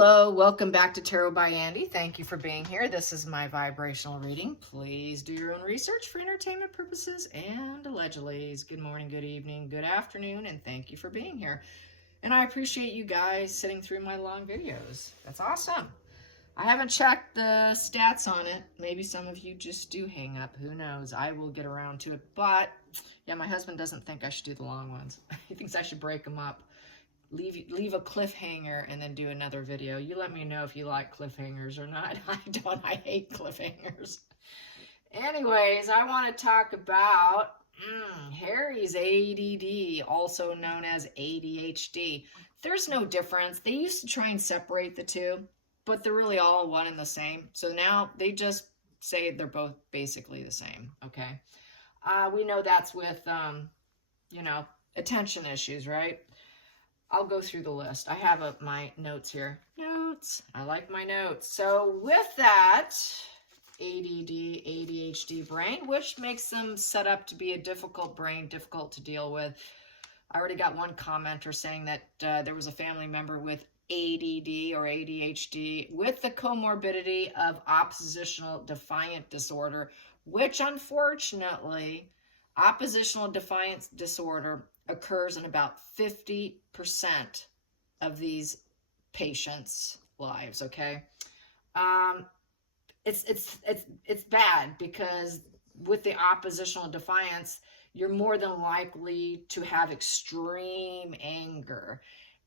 Hello, welcome back to Tarot by Andy. Thank you for being here. This is my vibrational reading. Please do your own research for entertainment purposes and allegedly. Good morning, good evening, good afternoon, and thank you for being here. And I appreciate you guys sitting through my long videos. That's awesome. I haven't checked the stats on it. Maybe some of you just do hang up. Who knows? I will get around to it. But yeah, my husband doesn't think I should do the long ones. He thinks I should break them up. Leave a cliffhanger and then do another video. You let me know if you like cliffhangers or not. I don't. I hate cliffhangers. Anyways, I want to talk about Harry's ADD, also known as ADHD. There's no difference. They used to try and separate the two, but they're really all one and the same. So now they just say they're both basically the same, okay? We know that's with, attention issues, right? I'll go through the list. I have my notes here. Notes. I like my notes. So with that, ADD, ADHD brain, which makes them set up to be a difficult brain, difficult to deal with. I already got one commenter saying that there was a family member with ADD or ADHD with the comorbidity of oppositional defiant disorder, which unfortunately, oppositional defiance disorder occurs in about 50% of these patients' lives, okay? It's bad because with the oppositional defiance, you're more than likely to have extreme anger.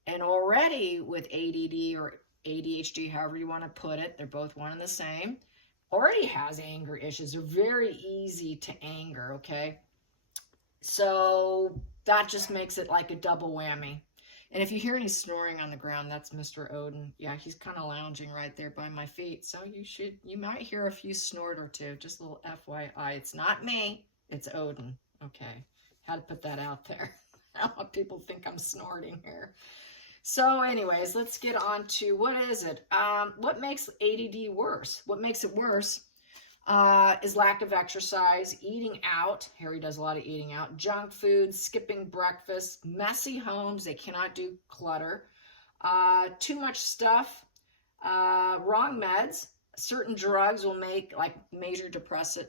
And already with ADD or ADHD, however you want to put it, they're both one and the same, already has anger issues. They're very easy to anger, okay? So that just makes it like a double whammy. And if you hear any snoring on the ground, that's Mr. Odin. Yeah, he's kind of lounging right there by my feet. So you might hear a few snort or two. Just a little FYI. It's not me. It's Odin. Okay. Had to put that out there. I don't want people to think I'm snorting here. So anyways, let's get on to what is it? What makes ADD worse? What makes it worse is lack of exercise, eating out. Harry does a lot of eating out. Junk food, skipping breakfast, messy homes. They cannot do clutter. Too much stuff. Wrong meds. Certain drugs will make, like major depressive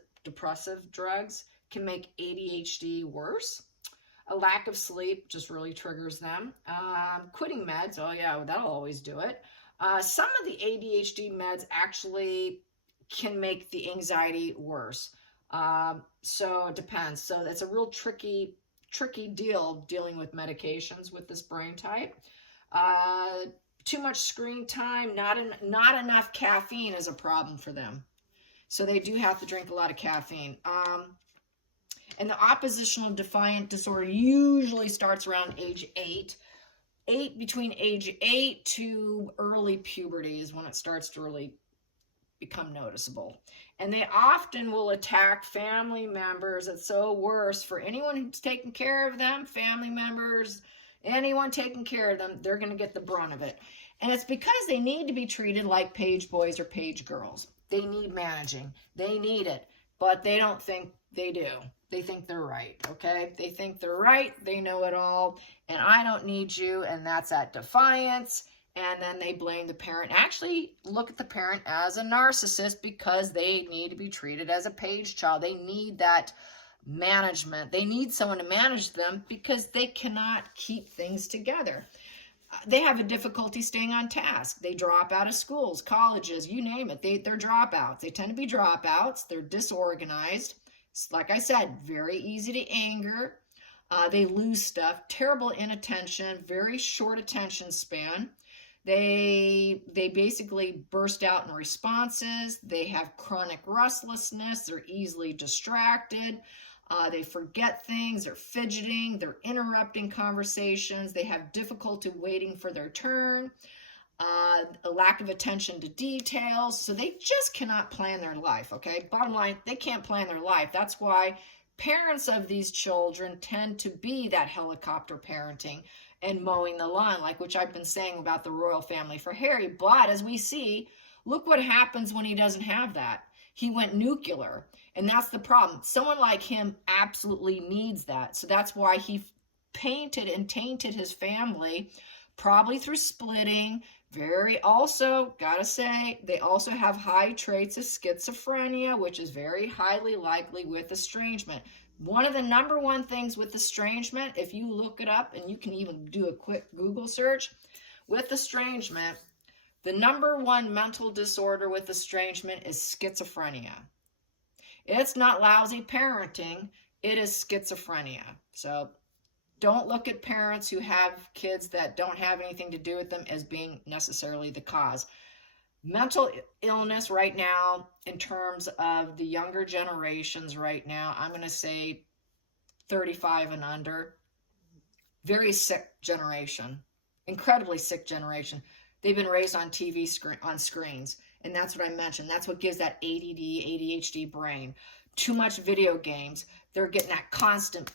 drugs, can make ADHD worse. A lack of sleep just really triggers them. Quitting meds. Oh yeah, that'll always do it. Some of the ADHD meds actually can make the anxiety worse. So it depends. So it's a real tricky deal dealing with medications with this brain type. Too much screen time, not enough caffeine is a problem for them. So they do have to drink a lot of caffeine. And the oppositional defiant disorder usually starts around age 8. Between age 8 to early puberty is when it starts to really become noticeable. And they often will attack family members. It's so worse for anyone who's taking care of them, family members, anyone taking care of them, they're going to get the brunt of it. And it's because they need to be treated like page boys or page girls. They need managing. They need it, but they don't think they do. They think they're right, okay? They think they're right. They know it all, and I don't need you, and that's at defiance. And then they blame the parent. Actually, look at the parent as a narcissist because they need to be treated as a page child. They need that management. They need someone to manage them because they cannot keep things together. They have a difficulty staying on task. They drop out of schools, colleges, you name it. They're dropouts. They tend to be dropouts. They're disorganized. Like I said, very easy to anger. They lose stuff. Terrible inattention. Very short attention span. They basically burst out in responses. They have chronic restlessness. They're easily distracted. They forget things. They're fidgeting. They're interrupting conversations. They have difficulty waiting for their turn. A lack of attention to details. So they just cannot plan their life, okay? Bottom line, they can't plan their life. That's why parents of these children tend to be that helicopter parenting and mowing the lawn, like which I've been saying about the royal family for Harry. But as we see, look what happens when he doesn't have that. He went nuclear, and that's the problem. Someone like him absolutely needs that. So that's why he painted and tainted his family, probably through splitting, Also, gotta say, they also have high traits of schizophrenia, which is very highly likely with estrangement. One of the number one things with estrangement, if you look it up, and you can even do a quick Google search, with estrangement, the number one mental disorder with estrangement is schizophrenia. It's not lousy parenting, it is schizophrenia. So don't look at parents who have kids that don't have anything to do with them as being necessarily the cause. Mental illness right now, in terms of the younger generations right now, I'm going to say 35 and under, very sick generation, incredibly sick generation. They've been raised on TV screens, and that's what I mentioned. That's what gives that ADD, ADHD brain. Too much video games. They're getting that constant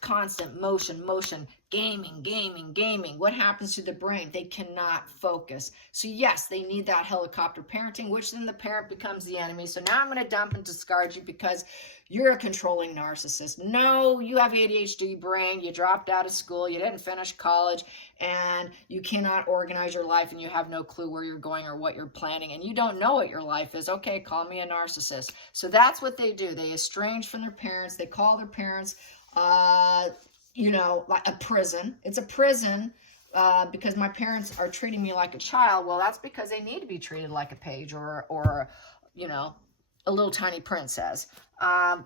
motion, gaming. What happens to the brain? They cannot focus. So yes, they need that helicopter parenting, which then the parent becomes the enemy. So now I'm going to dump and discard you because you're a controlling narcissist. No, you have ADHD brain. You dropped out of school. You didn't finish college, and you cannot organize your life, and you have no clue where you're going or what you're planning, and you don't know what your life is. Okay, call me a narcissist. So that's what they do. They estrange from their parents. They call their parents, like a prison. It's a prison because my parents are treating me like a child. Well, that's because they need to be treated like a page or a little tiny princess. And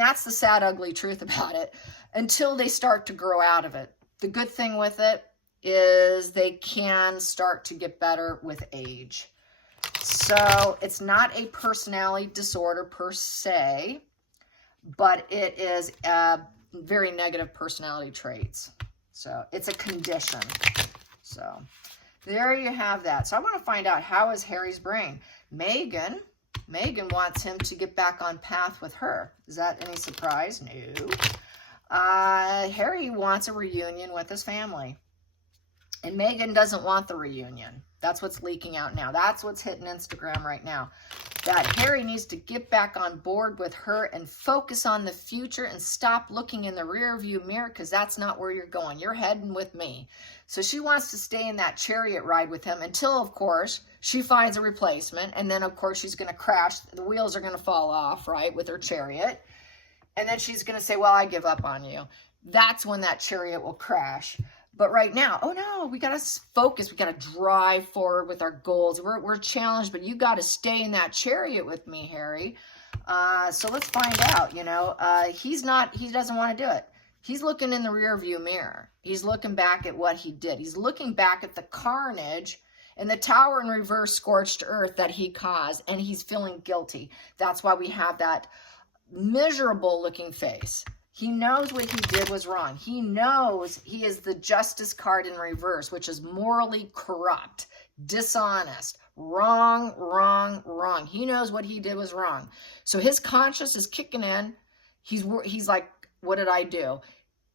that's the sad, ugly truth about it until they start to grow out of it. The good thing with it is they can start to get better with age. So it's not a personality disorder per se, but it is very negative personality traits. So it's a condition. So there you have that. So I want to find out, how is Harry's brain? Meghan wants him to get back on path with her. Is that any surprise? No. Harry wants a reunion with his family. And Meghan doesn't want the reunion. That's what's leaking out now. That's what's hitting Instagram right now. That Harry needs to get back on board with her and focus on the future and stop looking in the rear view mirror, because that's not where you're going. You're heading with me. So she wants to stay in that chariot ride with him until, of course, she finds a replacement. And then, of course, she's going to crash. The wheels are going to fall off, right, with her chariot. And then she's going to say, well, I give up on you. That's when that chariot will crash. But right now, oh no, we got to focus. We got to drive forward with our goals. We're challenged, but you got to stay in that chariot with me, Harry. So let's find out, he doesn't want to do it. He's looking in the rear view mirror. He's looking back at what he did. He's looking back at the carnage and the tower in reverse scorched earth that he caused, and he's feeling guilty. That's why we have that miserable looking face. He knows what he did was wrong. He knows he is the justice card in reverse, which is morally corrupt, dishonest, wrong. He knows what he did was wrong. So his conscience is kicking in. He's like, what did I do?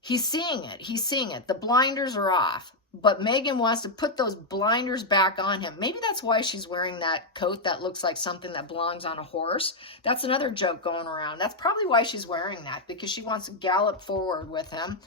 He's seeing it. The blinders are off. But Meghan wants to put those blinders back on him. Maybe that's why she's wearing that coat that looks like something that belongs on a horse. That's another joke going around. That's probably why she's wearing that, because she wants to gallop forward with him.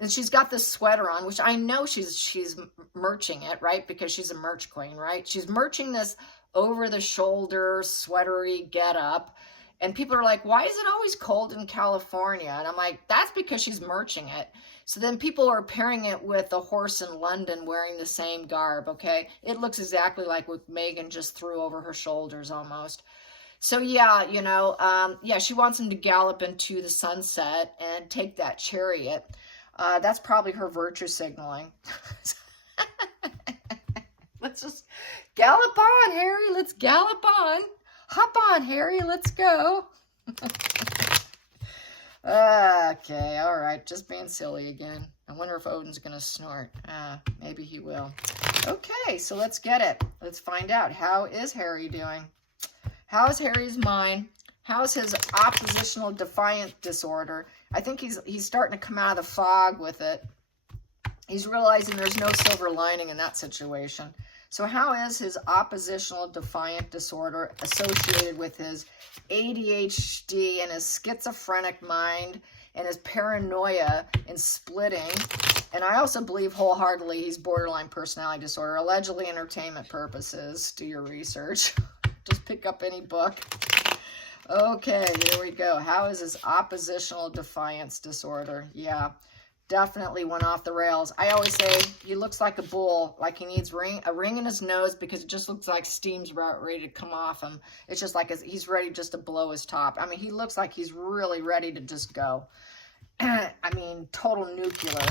And she's got this sweater on, which I know she's merching it, right? Because she's a merch queen, right? She's merching this over-the-shoulder, sweatery getup. And people are like, why is it always cold in California? And I'm like, that's because she's merching it. So then people are pairing it with a horse in London wearing the same garb, okay? It looks exactly like what Meghan just threw over her shoulders almost. So yeah, she wants him to gallop into the sunset and take that chariot. That's probably her virtue signaling. Let's just gallop on, Harry. Let's gallop on. Hop on, Harry. Let's go. Okay, all right. Just being silly again. I wonder if Odin's going to snort. Maybe he will. Okay, so let's get it. Let's find out. How is Harry doing? How is Harry's mind? How's his oppositional defiant disorder? I think he's starting to come out of the fog with it. He's realizing there's no silver lining in that situation. So how is his oppositional defiant disorder associated with his ADHD and his schizophrenic mind and his paranoia and splitting. And I also believe wholeheartedly he's borderline personality disorder, allegedly entertainment purposes. Do your research. Just pick up any book. Okay, here we go. How is his oppositional defiance disorder? Yeah, definitely went off the rails. I always say he looks like a bull, like he needs a ring in his nose, because it just looks like steam's about ready to come off him. It's just like he's ready just to blow his top. I mean, he looks like he's really ready to just go. I mean, total nuclear.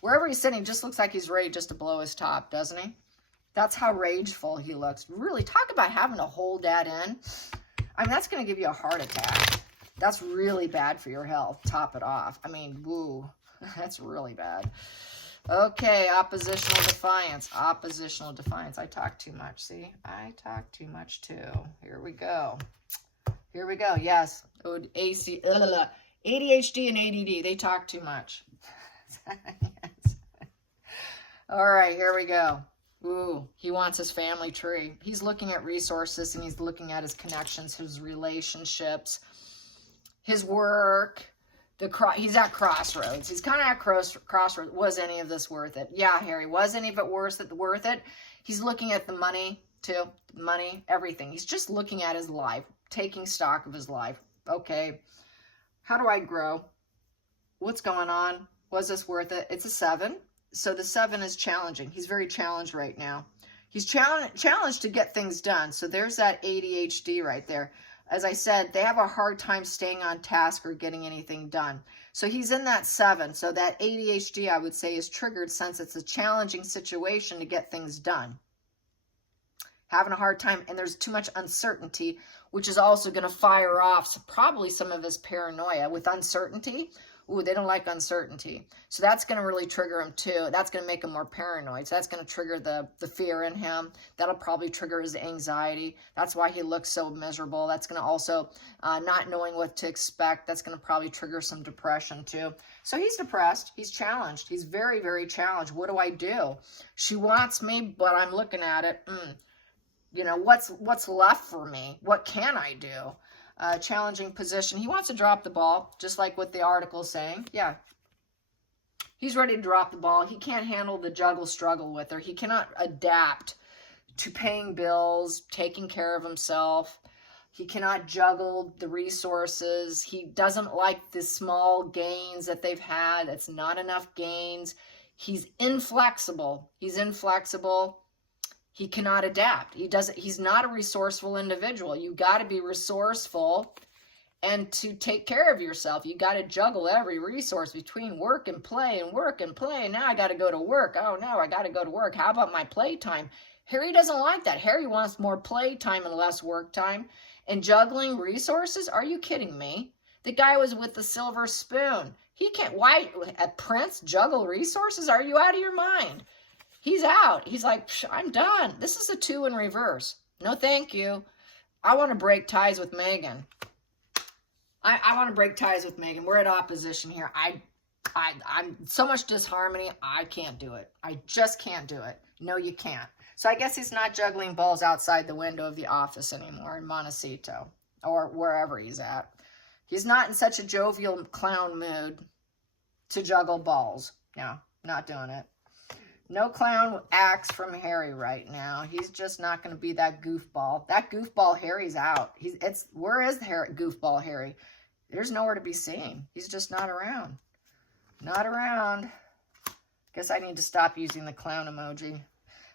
Wherever he's sitting, just looks like he's ready just to blow his top, doesn't he? That's how rageful he looks. Really, talk about having to hold that in. I mean, that's going to give you a heart attack. That's really bad for your health. Top it off. I mean, woo. That's really bad. Okay, oppositional defiance. Oppositional defiance. I talk too much. See? I talk too much too. Here we go. Here we go. Yes. ADHD and ADD. They talk too much. Yes. All right, here we go. Ooh, he wants his family tree. He's looking at resources, and he's looking at his connections, his relationships, his work. He's at crossroads. He's kind of at crossroads. Was any of this worth it? Yeah, Harry. Was any of it worth it? He's looking at the money, too. Money, everything. He's just looking at his life, taking stock of his life. Okay, how do I grow? What's going on? Was this worth it? It's a 7. So the 7 is challenging. He's very challenged right now. He's challenged to get things done. So there's that ADHD right there. As I said, they have a hard time staying on task or getting anything done. So he's in that 7. So that ADHD, I would say, is triggered since it's a challenging situation to get things done. Having a hard time, and there's too much uncertainty, which is also going to fire off probably some of his paranoia with uncertainty. Ooh, they don't like uncertainty. So that's going to really trigger him too. That's going to make him more paranoid. So that's going to trigger the fear in him. That'll probably trigger his anxiety. That's why he looks so miserable. That's going to also, not knowing what to expect, that's going to probably trigger some depression too. So he's depressed. He's challenged. He's very, very challenged. What do I do? She wants me, but I'm looking at it. You know, what's left for me? What can I do? Challenging position. He wants to drop the ball, just like what the article's saying. Yeah. He's ready to drop the ball. He can't handle the juggle struggle with her. He cannot adapt to paying bills, taking care of himself. He cannot juggle the resources. He doesn't like the small gains that they've had. It's not enough gains. He's inflexible. He's inflexible. He cannot adapt. He's not a resourceful individual. You got to be resourceful and to take care of yourself. You got to juggle every resource between work and play and work and play. And now I got to go to work. Oh no, I got to go to work. How about my playtime? Harry doesn't like that. Harry wants more playtime and less work time. And juggling resources? Are you kidding me? The guy was with the silver spoon. He can't, why, a prince juggle resources? Are you out of your mind? He's out. He's like, I'm done. This is a 2 in reverse. No, thank you. I want to break ties with Meghan. I want to break ties with Meghan. We're at opposition here. I'm so much disharmony. I can't do it. I just can't do it. No, you can't. So I guess he's not juggling balls outside the window of the office anymore in Montecito or wherever he's at. He's not in such a jovial clown mood to juggle balls. No, not doing it. No clown acts from Harry right now. He's just not going to be that goofball. That goofball Harry's out. Where is goofball Harry? There's nowhere to be seen. He's just not around. Not around. Guess I need to stop using the clown emoji.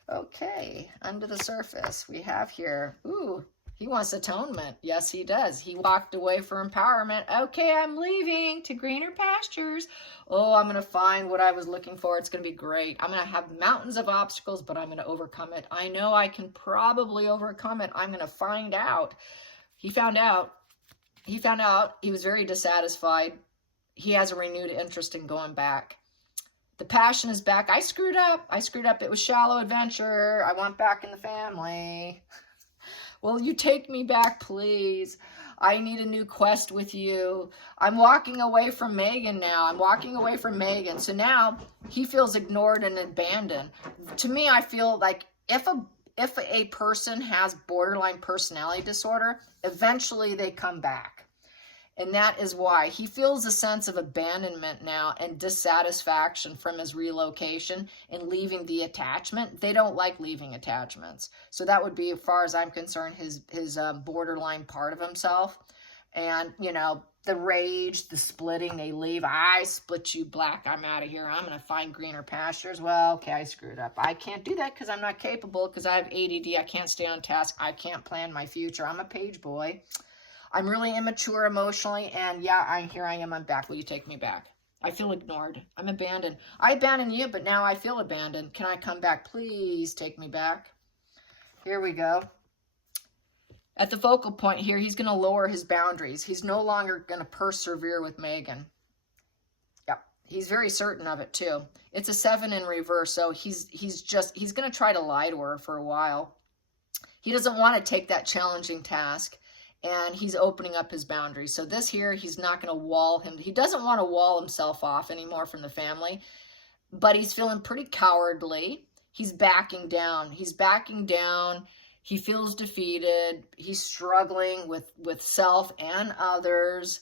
Okay, under the surface, we have here, ooh, he wants atonement. Yes, he does. He walked away for empowerment. Okay, I'm leaving to greener pastures. Oh, I'm going to find what I was looking for. It's going to be great. I'm going to have mountains of obstacles, but I'm going to overcome it. I know I can probably overcome it. I'm going to find out. He found out. He found out. He was very dissatisfied. He has a renewed interest in going back. The passion is back. I screwed up. It was shallow adventure. I want back in the family. Will you take me back, please? I need a new quest with you. I'm walking away from Meghan now. So now he feels ignored and abandoned. To me, I feel like if a person has borderline personality disorder, eventually they come back. And that is why he feels a sense of abandonment now and dissatisfaction from his relocation and leaving the attachment. They don't like leaving attachments. So that would be, as far as I'm concerned, his borderline part of himself. And, you know, the rage, the splitting, they leave. I split you black. I'm out of here. I'm going to find greener pastures. Well, okay, I screwed up. I can't do that because I'm not capable, because I have ADD. I can't stay on task. I can't plan my future. I'm a page boy. I'm really immature emotionally, and yeah, here I am, I'm back. Will you take me back? I feel ignored. I'm abandoned. I abandoned you, but now I feel abandoned. Can I come back? Please take me back. Here we go. At the focal point here, he's going to lower his boundaries. He's no longer going to persevere with Meghan. Yep, he's very certain of it too. It's a 7 in reverse, so he's going to try to lie to her for a while. He doesn't want to take that challenging task. And he's opening up his boundaries. So this here, he's not going to wall him. He doesn't want to wall himself off anymore from the family, but he's feeling pretty cowardly. He's backing down. He's backing down. He feels defeated. He's struggling with self and others.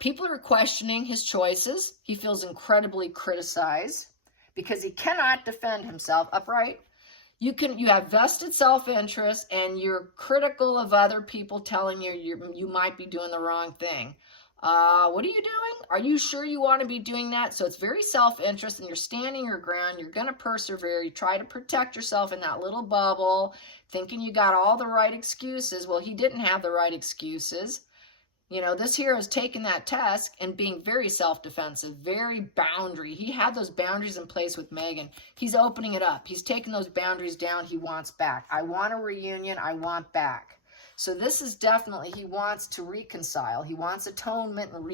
People are questioning his choices. He feels incredibly criticized because he cannot defend himself upright. You have vested self-interest, and you're critical of other people telling you might be doing the wrong thing. What are you doing? Are you sure you want to be doing that? So it's very self-interest, and you're standing your ground. You're going to persevere. You try to protect yourself in that little bubble, thinking you got all the right excuses. Well, he didn't have the right excuses. You know, this here is taking that test and being very self-defensive, very boundary. He had those boundaries in place with Meghan. He's opening it up. He's taking those boundaries down. He wants back. I want a reunion. I want back. So this is definitely, he wants to reconcile. He wants atonement and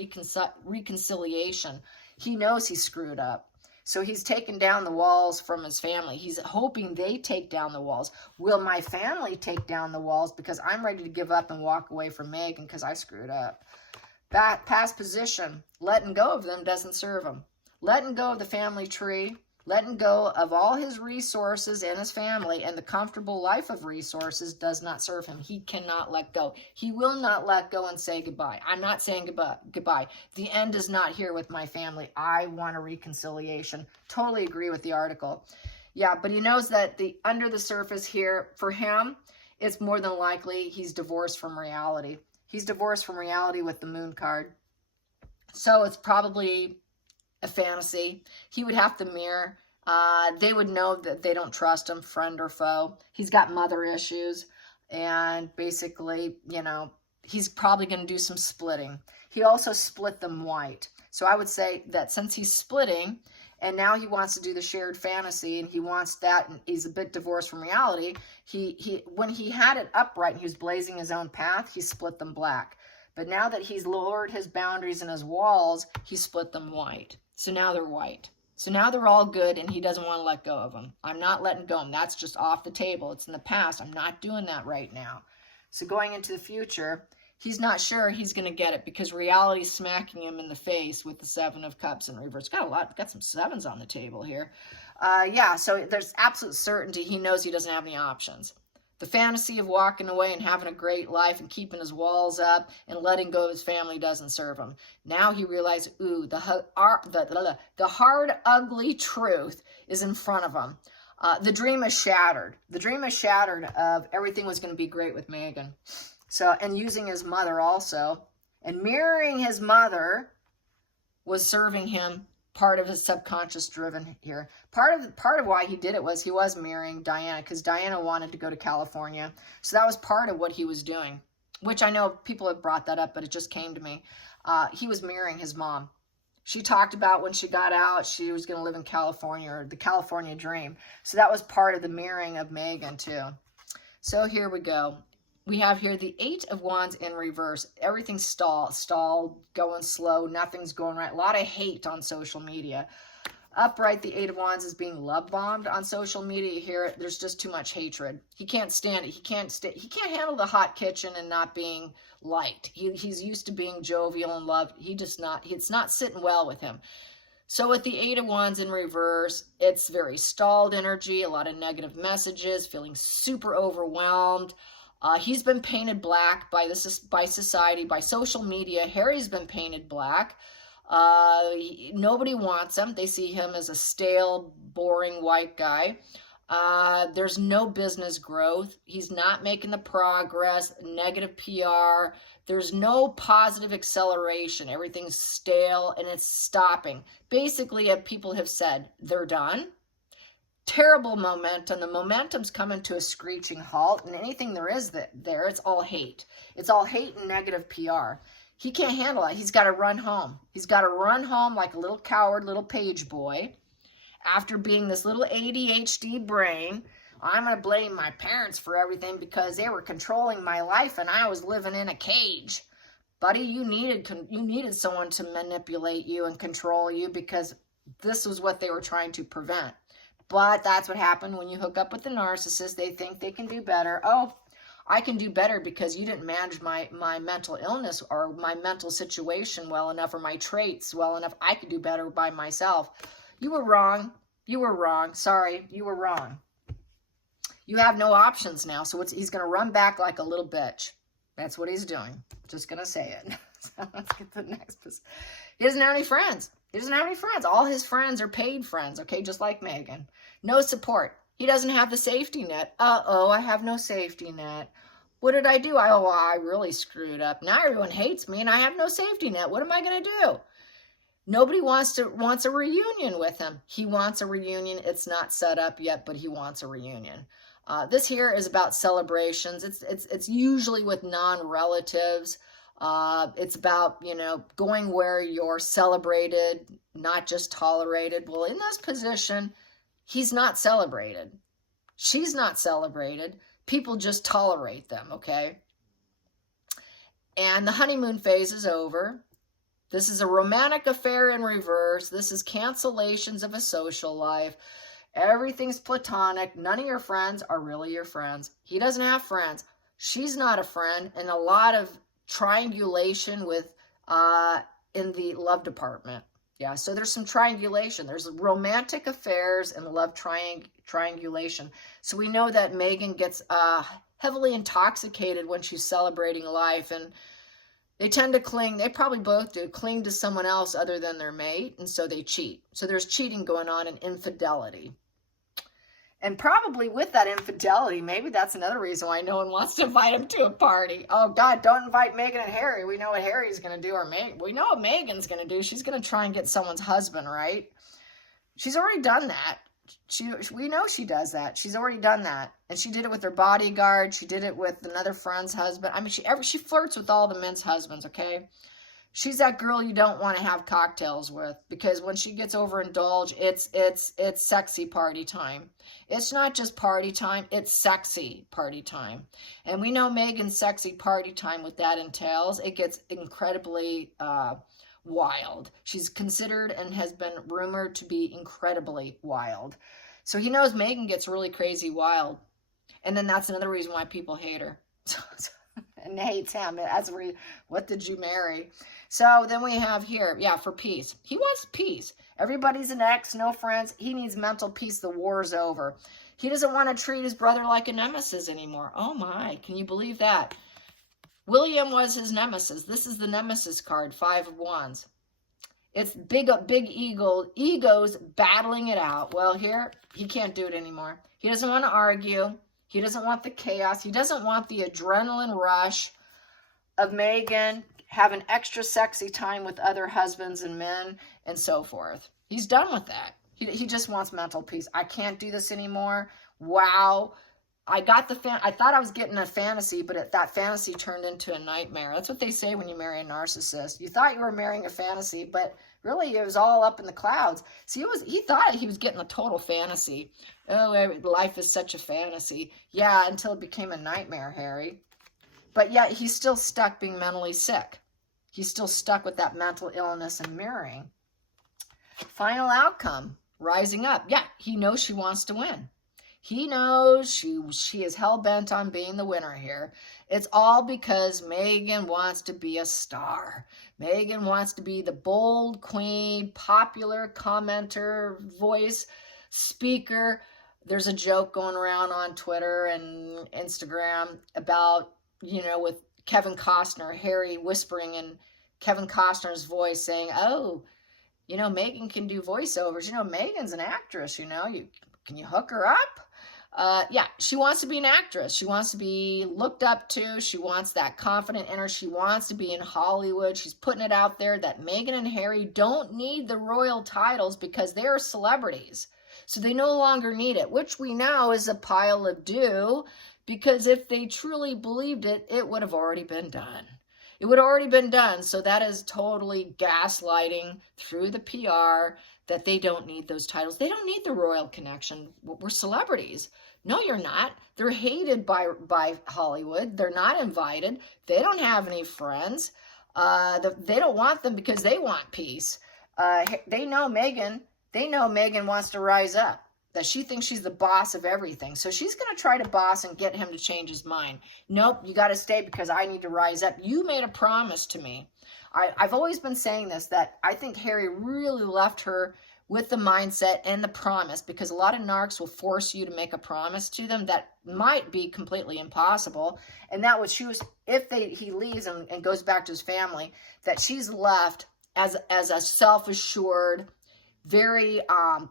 reconciliation. He knows he screwed up. So he's taken down the walls from his family. He's hoping they take down the walls. Will my family take down the walls? Because I'm ready to give up and walk away from Meghan because I screwed up. Past position, letting go of them doesn't serve him. Letting go of the family tree, letting go of all his resources and his family and the comfortable life of resources does not serve him. He cannot let go. He will not let go and say goodbye. I'm not saying goodbye. The end is not here with my family. I want a reconciliation. Totally agree with the article. Yeah, but he knows that under the surface here, for him, it's more than likely he's divorced from reality. He's divorced from reality with the moon card. So it's probably a fantasy. He would have to mirror. They would know that they don't trust him, friend or foe. He's got mother issues. And basically, you know, he's probably going to do some splitting. He also split them white. So I would say that since he's splitting, and now he wants to do the shared fantasy, and he wants that, and he's a bit divorced from reality. When he had it upright and he was blazing his own path, he split them black. But now that he's lowered his boundaries and his walls, he split them white. So now they're white. So now they're all good, and he doesn't want to let go of them. I'm not letting go of them. That's just off the table. It's in the past. I'm not doing that right now. So going into the future, he's not sure he's going to get it because reality's smacking him in the face with the 7 of Cups in reverse. Got some 7s on the table here. Yeah, so there's absolute certainty he knows he doesn't have any options. The fantasy of walking away and having a great life and keeping his walls up and letting go of his family doesn't serve him. Now he realizes, ooh, the hard, ugly truth is in front of him. The dream is shattered. The dream is shattered of everything was going to be great with Meghan. So, and using his mother also, and mirroring his mother was serving him. Part of his subconscious driven here. Part of why he did it was he was mirroring Diana, because Diana wanted to go to California. So that was part of what he was doing, which I know people have brought that up, but it just came to me. He was mirroring his mom. She talked about when she got out, she was going to live in California, or the California dream. So that was part of the mirroring of Meghan too. So here we go. We have here the 8 of Wands in reverse. Everything's stalled, going slow. Nothing's going right. A lot of hate on social media. Upright, the 8 of Wands is being love bombed on social media here. There's just too much hatred. He can't stand it. He can't handle the hot kitchen and not being liked. He's used to being jovial and loved. It's not sitting well with him. So with the 8 of Wands in reverse, it's very stalled energy, a lot of negative messages, feeling super overwhelmed. He's been painted black by society, by social media. Harry's been painted black. Nobody wants him. They see him as a stale, boring white guy. There's no business growth. He's not making the progress, negative PR. There's no positive acceleration. Everything's stale and it's stopping. Basically, people have said they're done. Terrible momentum. The momentum's coming to a screeching halt, and anything there is there, it's all hate. It's all hate and negative PR. He can't handle it. He's got to run home. He's got to run home like a little coward, little page boy. After being this little ADHD brain, I'm going to blame my parents for everything because they were controlling my life and I was living in a cage. Buddy, you needed someone to manipulate you and control you because this was what they were trying to prevent. But that's what happened when you hook up with the narcissist. They think they can do better. Oh, I can do better because you didn't manage my mental illness or my mental situation well enough or my traits well enough. I could do better by myself. You were wrong. You were wrong. Sorry, you were wrong. You have no options now. So he's going to run back like a little bitch. That's what he's doing. Just going to say it. So let's get to the next. He doesn't have any friends. He doesn't have any friends. All his friends are paid friends, okay, just like Meghan. No support. He doesn't have the safety net. Uh-oh, I have no safety net. What did I do? I really screwed up. Now everyone hates me and I have no safety net. What am I going to do? Nobody wants a reunion with him. He wants a reunion. It's not set up yet, but he wants a reunion. This here is about celebrations. It's usually with non-relatives. It's about, going where you're celebrated, not just tolerated. Well, in this position, he's not celebrated. She's not celebrated. People just tolerate them, okay? And the honeymoon phase is over. This is a romantic affair in reverse. This is cancellations of a social life. Everything's platonic. None of your friends are really your friends. He doesn't have friends. She's not a friend. And a lot of triangulation with in the love department. Yeah, so there's some triangulation. There's romantic affairs and love triangulation. So we know that Meghan gets heavily intoxicated when she's celebrating life, and they tend to cling, they probably both do, cling to someone else other than their mate, and so they cheat. So there's cheating going on and infidelity. And probably with that infidelity, maybe that's another reason why no one wants to invite him to a party. Oh, God, don't invite Meghan and Harry. We know what Harry's going to do, or we know what Meghan's going to do. She's going to try and get someone's husband, right? She's already done that. We know she does that. She's already done that. And she did it with her bodyguard. She did it with another friend's husband. I mean, she flirts with all the men's husbands, okay? She's that girl you don't want to have cocktails with, because when she gets overindulged, it's sexy party time. It's not just party time, it's sexy party time. And we know Meghan's sexy party time, what that entails. It gets incredibly wild. She's considered and has been rumored to be incredibly wild. So he knows Meghan gets really crazy wild. And then that's another reason why people hate her. And hates him. What did you marry? So then we have here, for peace. He wants peace. Everybody's an ex, no friends. He needs mental peace. The war's over. He doesn't want to treat his brother like a nemesis anymore. Oh my, can you believe that? William was his nemesis. This is the nemesis card, 5 of Wands. It's big egos battling it out. Well, here, he can't do it anymore. He doesn't want to argue. He doesn't want the chaos. He doesn't want the adrenaline rush of Meghan having extra sexy time with other husbands and men and so forth. He's done with that. He just wants mental peace. I can't do this anymore. Wow. I thought I was getting a fantasy, but that fantasy turned into a nightmare. That's what they say when you marry a narcissist. You thought you were marrying a fantasy, but really it was all up in the clouds. See, he thought he was getting a total fantasy. Oh, life is such a fantasy. Yeah, until it became a nightmare, Harry. But yet he's still stuck being mentally sick. He's still stuck with that mental illness and mirroring. Final outcome, rising up. Yeah, he knows she wants to win. He knows she is hell-bent on being the winner here. It's all because Meghan wants to be a star. Meghan wants to be the bold queen, popular commenter, voice, speaker, There's a joke going around on Twitter and Instagram about, with Kevin Costner, Harry whispering in Kevin Costner's voice saying, oh, Meghan can do voiceovers. Meghan's an actress, can you hook her up? Yeah, she wants to be an actress. She wants to be looked up to. She wants that confident inner. She wants to be in Hollywood. She's putting it out there that Meghan and Harry don't need the royal titles because they're celebrities. So they no longer need it, which we know is a pile of doo, because if they truly believed it, it would have already been done. It would have already been done. So that is totally gaslighting through the PR that they don't need those titles. They don't need the royal connection. We're celebrities. No, you're not. They're hated by Hollywood. They're not invited. They don't have any friends. They don't want them because they want peace. They know Meghan wants to rise up, that she thinks she's the boss of everything. So she's going to try to boss and get him to change his mind. Nope, you got to stay because I need to rise up. You made a promise to me. I've always been saying this, that I think Harry really left her with the mindset and the promise, because a lot of narcs will force you to make a promise to them that might be completely impossible. And that was, if he leaves and goes back to his family, that she's left as a self-assured, very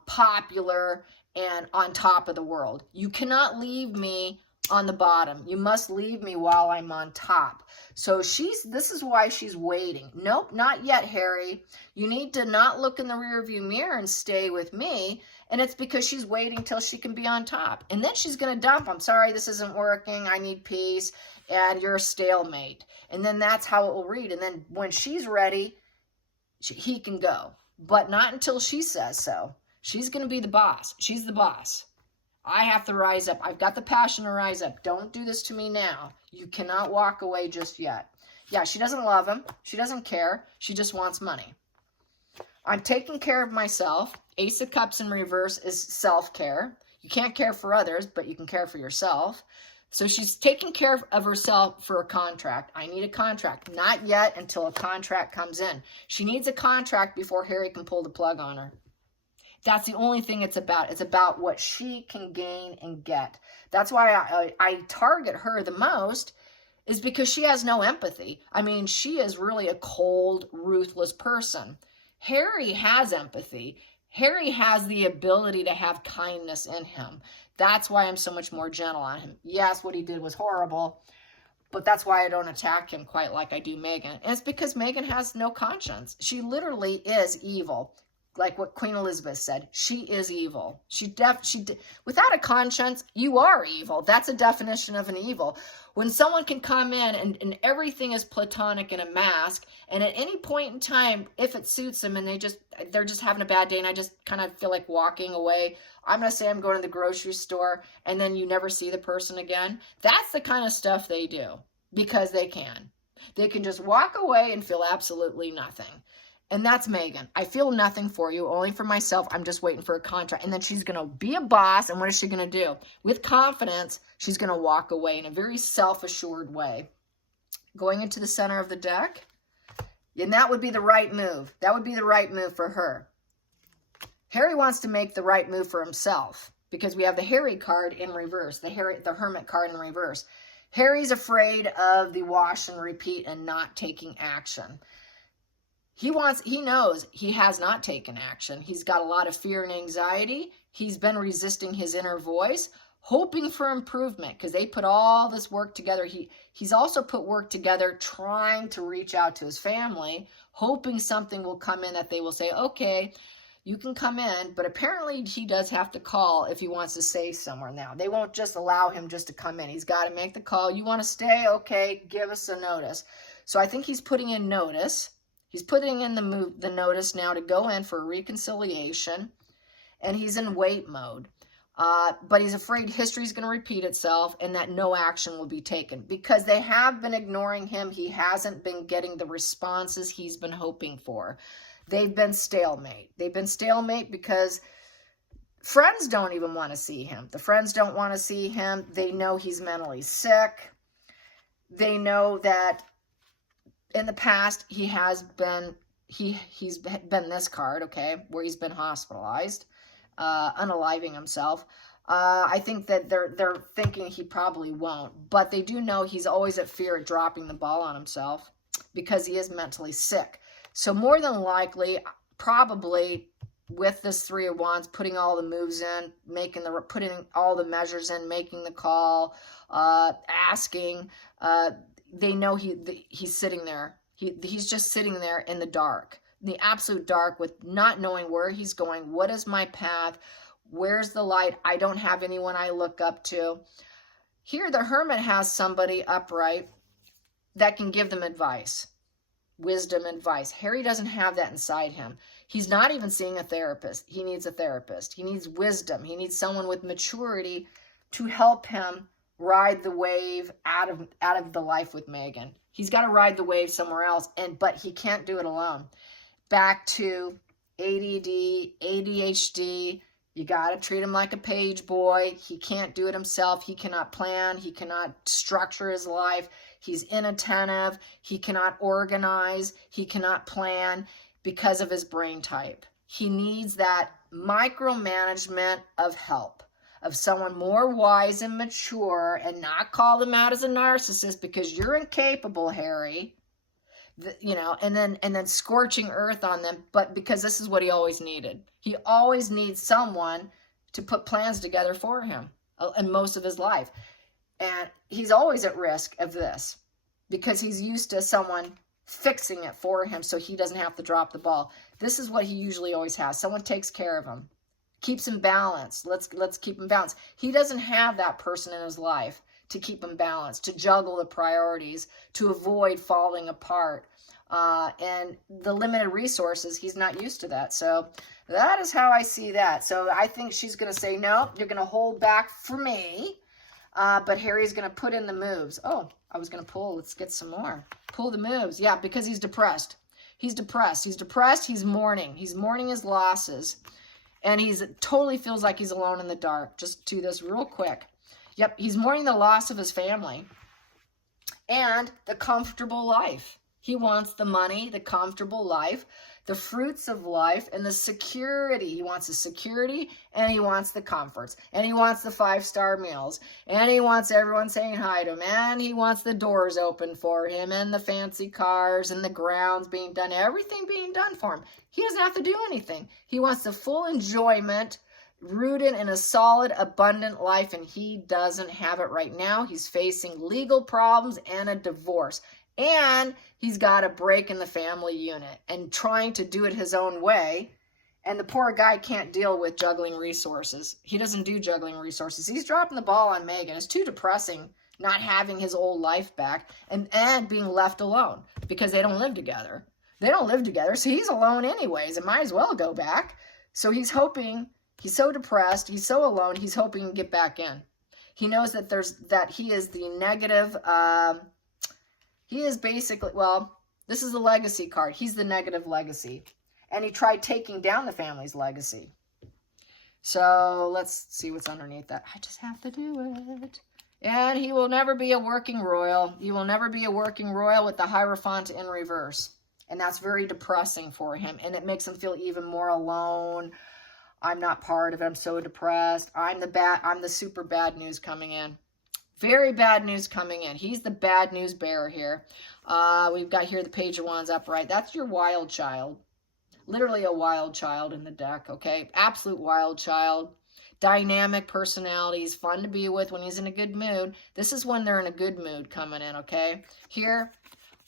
popular, and on top of the world. You cannot leave me on the bottom. You must leave me while I'm on top. So this is why she's waiting. Nope, not yet, Harry. You need to not look in the rearview mirror and stay with me. And it's because she's waiting till she can be on top. And then she's going to dump. I'm sorry, this isn't working. I need peace. And you're a stalemate. And then that's how it will read. And then when she's ready, he can go. But not until she says so. She's going to be the boss. She's the boss. I have to rise up. I've got the passion to rise up. Don't do this to me now. You cannot walk away just yet. Yeah, she doesn't love him. She doesn't care. She just wants money. I'm taking care of myself. Ace of Cups in reverse is self-care. You can't care for others, but you can care for yourself. So she's taking care of herself for a contract. I need a contract. Not yet, until a contract comes in. She needs a contract before Harry can pull the plug on her. That's the only thing it's about. It's about what she can gain and get. That's why I target her the most, is because she has no empathy. I mean, she is really a cold, ruthless person. Harry has empathy. Harry has the ability to have kindness in him. That's why I'm so much more gentle on him. Yes, what he did was horrible, but that's why I don't attack him quite like I do Meghan. And it's because Meghan has no conscience. She literally is evil. Like what Queen Elizabeth said, she is evil. Without a conscience, you are evil. That's a definition of an evil. When someone can come in and everything is platonic in a mask, and at any point in time, if it suits them and they're just having a bad day and I just kind of feel like walking away, I'm going to say I'm going to the grocery store, and then you never see the person again. That's the kind of stuff they do because they can. They can just walk away and feel absolutely nothing. And that's Meghan. I feel nothing for you, only for myself. I'm just waiting for a contract. And then she's going to be a boss. And what is she going to do? With confidence, she's going to walk away in a very self-assured way. Going into the center of the deck. And that would be the right move. That would be the right move for her. Harry wants to make the right move for himself, because we have the Harry card in reverse, the Hermit card in reverse. Harry's afraid of the wash and repeat and not taking action. He knows he has not taken action. He's got a lot of fear and anxiety. He's been resisting his inner voice, hoping for improvement, because they put all this work together. He's also put work together trying to reach out to his family, hoping something will come in that they will say, okay, you can come in. But apparently he does have to call if he wants to stay somewhere now. They won't just allow him just to come in. He's got to make the call. You want to stay? Okay, give us a notice. So I think he's putting in notice. He's putting in the notice now to go in for a reconciliation, and he's in wait mode. But he's afraid history's going to repeat itself and that no action will be taken because they have been ignoring him. He hasn't been getting the responses he's been hoping for. They've been stalemate. They've been stalemate because friends don't even want to see him. The friends don't want to see him. They know he's mentally sick. They know that in the past, he's been this card, okay, where he's been hospitalized, unaliving himself. I think that they're thinking he probably won't, but they do know he's always at fear of dropping the ball on himself because he is mentally sick. So more than likely, probably with this Three of Wands, putting all the moves in, putting all the measures in, making the call, asking, they know he's sitting there. He's just sitting there in the dark, the absolute dark, with not knowing where he's going. What is my path? Where's the light? I don't have anyone I look up to. Here, the Hermit has somebody upright that can give them advice, wisdom, advice. Harry doesn't have that inside him. He's not even seeing a therapist. He needs a therapist. He needs wisdom. He needs someone with maturity to help him ride the wave out of the life with Meghan. He's got to ride the wave somewhere else, but he can't do it alone. Back to ADD, ADHD. You got to treat him like a page boy. He can't do it himself. He cannot plan. He cannot structure his life. He's inattentive. He cannot organize. He cannot plan because of his brain type. He needs that micromanagement of help, of someone more wise and mature, and not call them out as a narcissist because you're incapable, Harry. You know, and then scorching earth on them, but because this is what he always needed. He always needs someone to put plans together for him in most of his life. And he's always at risk of this because he's used to someone fixing it for him so he doesn't have to drop the ball. This is what he usually always has. Someone takes care of him, keeps him balanced. Let's keep him balanced. He doesn't have that person in his life to keep him balanced, to juggle the priorities, to avoid falling apart. And the limited resources, he's not used to that. So that is how I see that. So I think she's going to say, no, you're going to hold back for me. But Harry's going to put in the moves. Oh, I was going to pull. Let's get some more. Pull the moves. Yeah, because he's depressed. He's depressed. He's depressed. He's mourning. He's mourning his losses. And he's totally feels like he's alone in the dark. Just do this real quick. Yep, he's mourning the loss of his family and the comfortable life. He wants the money, the comfortable life, the fruits of life, and the security. He wants the security, and he wants the comforts, and he wants the 5-star meals, and he wants everyone saying hi to him, and he wants the doors open for him, and the fancy cars, and the grounds being done, everything being done for him. He doesn't have to do anything. He wants the full enjoyment, rooted in a solid, abundant life, and he doesn't have it right now. He's facing legal problems and a divorce. And he's got a break in the family unit and trying to do it his own way. And the poor guy can't deal with juggling resources. He doesn't do juggling resources. He's dropping the ball on Meghan. It's too depressing not having his old life back and being left alone because they don't live together. They don't live together, so he's alone anyways. It might as well go back. So he's hoping, he's so depressed, he's so alone, he's hoping to get back in. He knows that he is the negative. He is basically, well, this is the legacy card. He's the negative legacy. And he tried taking down the family's legacy. So let's see what's underneath that. I just have to do it. And he will never be a working royal. He will never be a working royal with the Hierophant in reverse. And that's very depressing for him. And it makes him feel even more alone. I'm not part of it. I'm so depressed. I'm the super bad news coming in. Very bad news coming in. He's the bad news bearer here. We've got here the Page of Wands upright. That's your wild child. Literally a wild child in the deck, okay? Absolute wild child. Dynamic personalities. Fun to be with when he's in a good mood. This is when they're in a good mood coming in, okay? Here,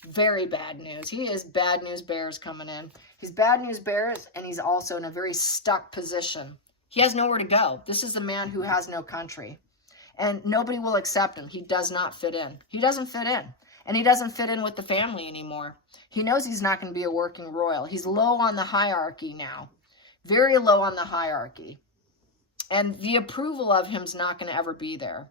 very bad news. He is bad news bears coming in. He's bad news bears, and he's also in a very stuck position. He has nowhere to go. This is the man who has no country. And nobody will accept him. He does not fit in. He doesn't fit in. And he doesn't fit in with the family anymore. He knows he's not going to be a working royal. He's low on the hierarchy now. Very low on the hierarchy. And the approval of him is not going to ever be there.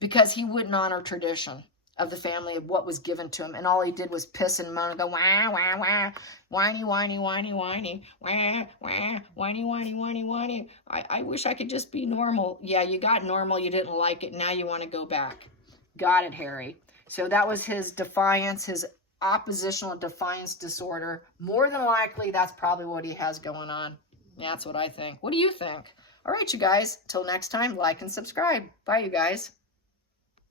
Because he wouldn't honor tradition of the family, of what was given to him. And all he did was piss and moan and go, wah, wah, wah, whiny, whiny, whiny, whiny, wah, wah, whiny, whiny, whiny, whiny. I wish I could just be normal. Yeah, you got normal. You didn't like it. Now you want to go back. Got it, Harry. So that was his defiance, his oppositional defiance disorder. More than likely, that's probably what he has going on. That's what I think. What do you think? All right, you guys, till next time, like and subscribe. Bye, you guys.